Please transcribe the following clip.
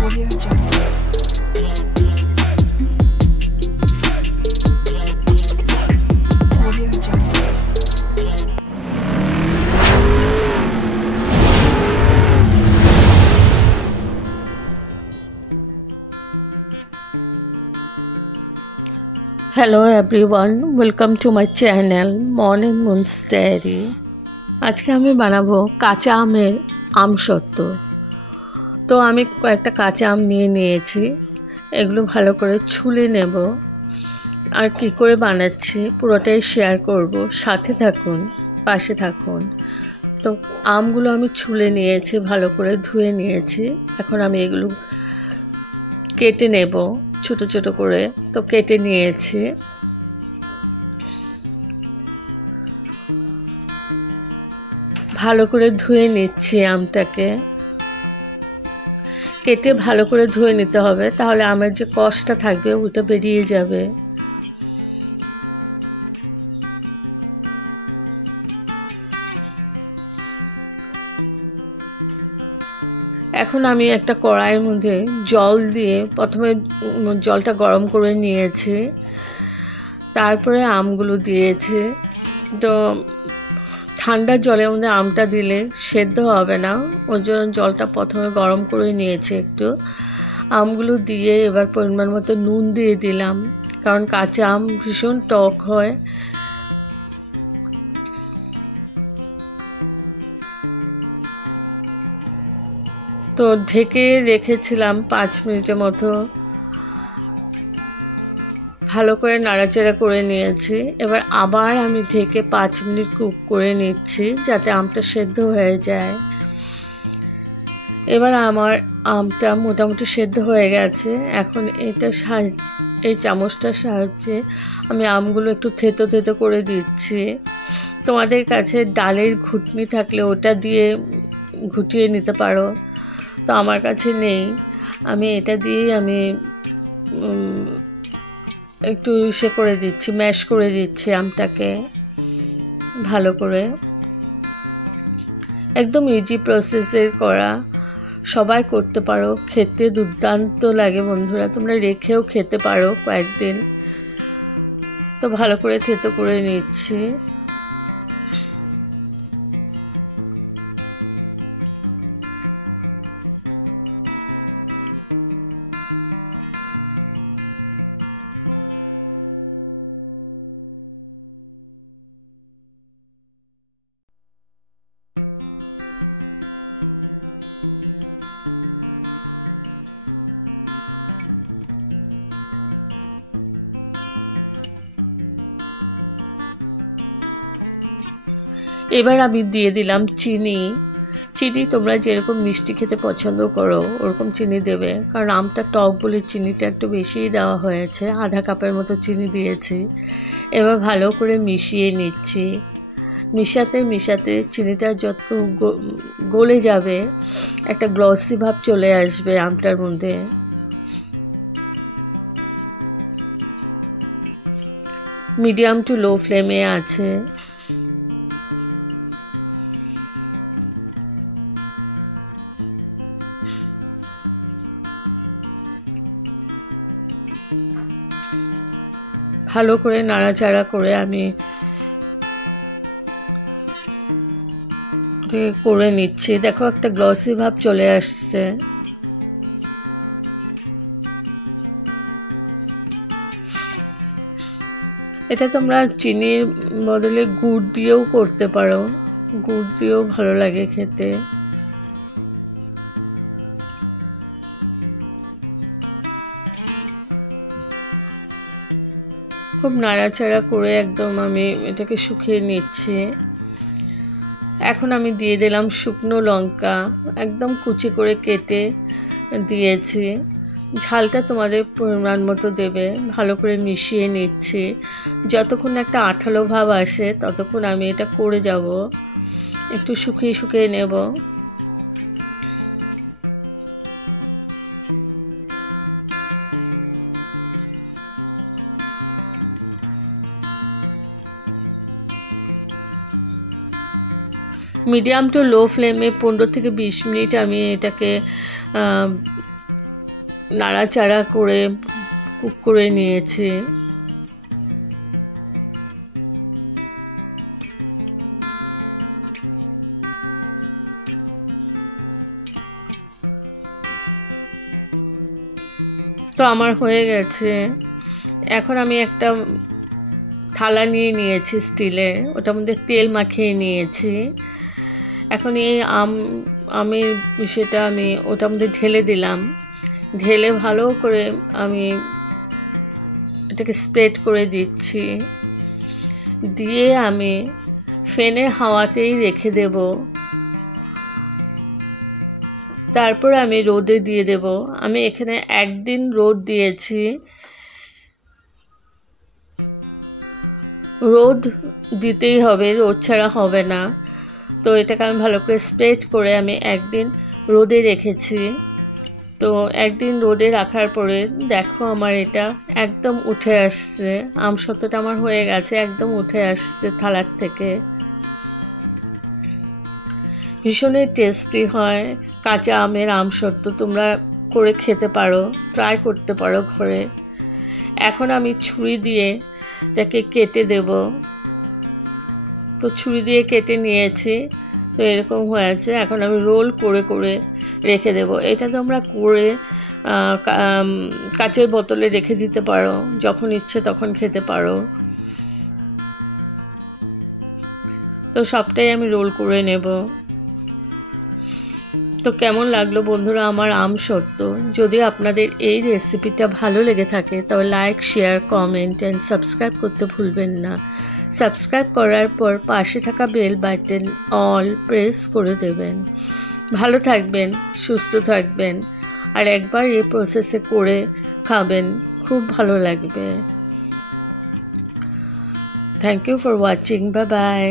Audio Jungle. Audio Jungle. Hello everyone, welcome to my channel Morning Moon's Diary. আজকে আমি বানাবো কাঁচা আমের আমসত্ত্ব। তো আমি কয়েকটা কাঁচা আম নিয়েছি, এগুলো ভালো করে ছুলে নেব। আর কি করে বানাচ্ছি পুরোটাই শেয়ার করব, সাথে থাকুন, পাশে থাকুন। তো আমগুলো আমি ছুলে নিয়েছি, ভালো করে ধুয়ে নিয়েছি। এখন আমি এগুলো কেটে নেব ছোট ছোট করে। তো কেটে নিয়েছি। ভালো করে ধুয়ে নিচ্ছি আমটাকে। কেটে ভালো করে ধুয়ে নিতে হবে, তাহলে আমের যে কষটা থাকবে ওটা বেরিয়ে যাবে। এখন আমি একটা কড়াইয়ের মধ্যে জল দিয়ে প্রথমে জলটা গরম করে নিয়েছি, তারপরে আমগুলো দিয়েছি। তো ঠান্ডা জলের মধ্যে আমটা দিলে সেদ্ধ হবে না, ওই জন্য জলটা প্রথমে গরম করে নিয়েছি একটু। আমগুলো দিয়ে এবার পরিমাণ মতো নুন দিয়ে দিলাম, কারণ কাঁচা আম ভীষণ টক হয়। তো ঢেকে রেখেছিলাম 5 মিনিটের মতো। ভালো করে নাড়াচাড়া করে নিয়েছি। এবার আবার আমি ঢেকে 5 মিনিট কুক করে নিচ্ছি, যাতে আমটা সেদ্ধ হয়ে যায়। এবার আমার আমটা মোটামুটি সেদ্ধ হয়ে গেছে। এখন এই চামচটার সাহায্যে আমি আমগুলো একটু থেতো থেতো করে দিচ্ছি। তোমাদের কাছে ডালের ঘুটনি থাকলে ওটা দিয়ে ঘুটিয়ে নিতে পারো, তো আমার কাছে নেই। আমি এটা দিয়েই আমি একটু করে দিচ্ছি, ম্যাশ করে দিচ্ছি আমটাকে ভালো করে। একদম ইজি প্রসেসে করা, সবাই করতে পারো। খেতে দুর্দান্ত লাগে বন্ধুরা, তোমরা রেখেও খেতে পারো কয়েকদিন। তো ভালো করে থেতো করে নিচ্ছি। এবার আমি দিয়ে দিলাম চিনি। তোমরা যেরকম মিষ্টি খেতে পছন্দ করো ওরকম চিনি দেবে, কারণ আমটা টক বলে চিনিটা একটু বেশিই দেওয়া হয়েছে। আধা কাপের মতো চিনি দিয়েছি। এবার ভালো করে মিশিয়ে নিচ্ছি। মিশাতে চিনিটা যত গলে যাবে, একটা গ্লসি ভাব চলে আসবে আমটার মধ্যে। মিডিয়াম টু লো ফ্লেমে আছে। ভালো করে নাড়াচাড়া করে আমি করে নিচ্ছি। দেখো একটা গ্লসি ভাব চলে আসছে। এটা তোমরা চিনির বদলে গুড় দিয়েও করতে পারো, গুড় দিয়েও ভালো লাগে খেতে। খুব নাড়াচাড়া করে একদম আমি এটাকে শুকিয়ে নিচ্ছি। এখন আমি দিয়ে দিলাম শুকনো লঙ্কা, একদম কুচি করে কেটে দিয়েছি। ঝালটা তোমাদের পরিমাণ মতো দেবে। ভালো করে মিশিয়ে নিচ্ছি। যতক্ষণ একটা আঠালো ভাব আসে ততক্ষণ আমি এটা করে যাব, একটু শুকিয়ে নেব। মিডিয়াম টু লো ফ্লেমে 15 থেকে 20 মিনিট আমি এটাকে নাড়াচাড়া করে কুক করে নিয়েছি। তো আমার হয়ে গেছে। এখন আমি একটা থালা নিয়ে নিয়েছি স্টিলের, ওটার মধ্যে তেল মাখিয়ে নিয়েছি। এখন এই আমের সেটা আমি ওটার মধ্যে ঢেলে দিলাম। ঢেলে ভালো করে আমি এটাকে স্প্রেড করে দিচ্ছি। দিয়ে আমি ফ্যানের হাওয়াতেই রেখে দেব। তারপর আমি রোদে দিয়ে দেব। আমি এখানে একদিন রোদ দিয়েছি। রোদ দিতেই হবে, রোদ ছাড়া হবে না। তো এটাকে আমি ভালো করে স্প্রেড করে আমি একদিন রোদে রেখেছি। তো একদিন রোদে রাখার পরে দেখো আমার এটা একদম উঠে আসছে। আমসত্ত্বটা আমার হয়ে গেছে, একদম উঠে আসছে থালার থেকে। ভীষণই টেস্টি হয় কাঁচা আমের আমসত্ত্ব। তোমরা করে খেতে পারো, ট্রাই করতে পারো ঘরে। এখন আমি ছুরি দিয়ে এটাকে কেটে দেব। তো ছুরি দিয়ে কেটে নিয়েছি। তো এরকম হয়েছে। এখন আমি রোল করে করে রেখে দেব। এটা তোমরা করে কাচের বোতলে রেখে দিতে পারো, যখন ইচ্ছে তখন খেতে পারো। তো সবটাই আমি রোল করে নেব। তো কেমন লাগলো বন্ধুরা আমার আমসত্ত্ব? যদি আপনাদের এই রেসিপিটা ভালো লেগে থাকে তবে like, share, comment and subscribe করতে ভুলবেন না। সাবস্ক্রাইব করার পর পাশে থাকা বেল বাটন অল প্রেস করে দেবেন। ভালো থাকবেন, সুস্থ থাকবেন, আর একবার এই প্রসেসে করে খাবেন, খুব ভালো লাগবে। Thank you for watching. Bye by.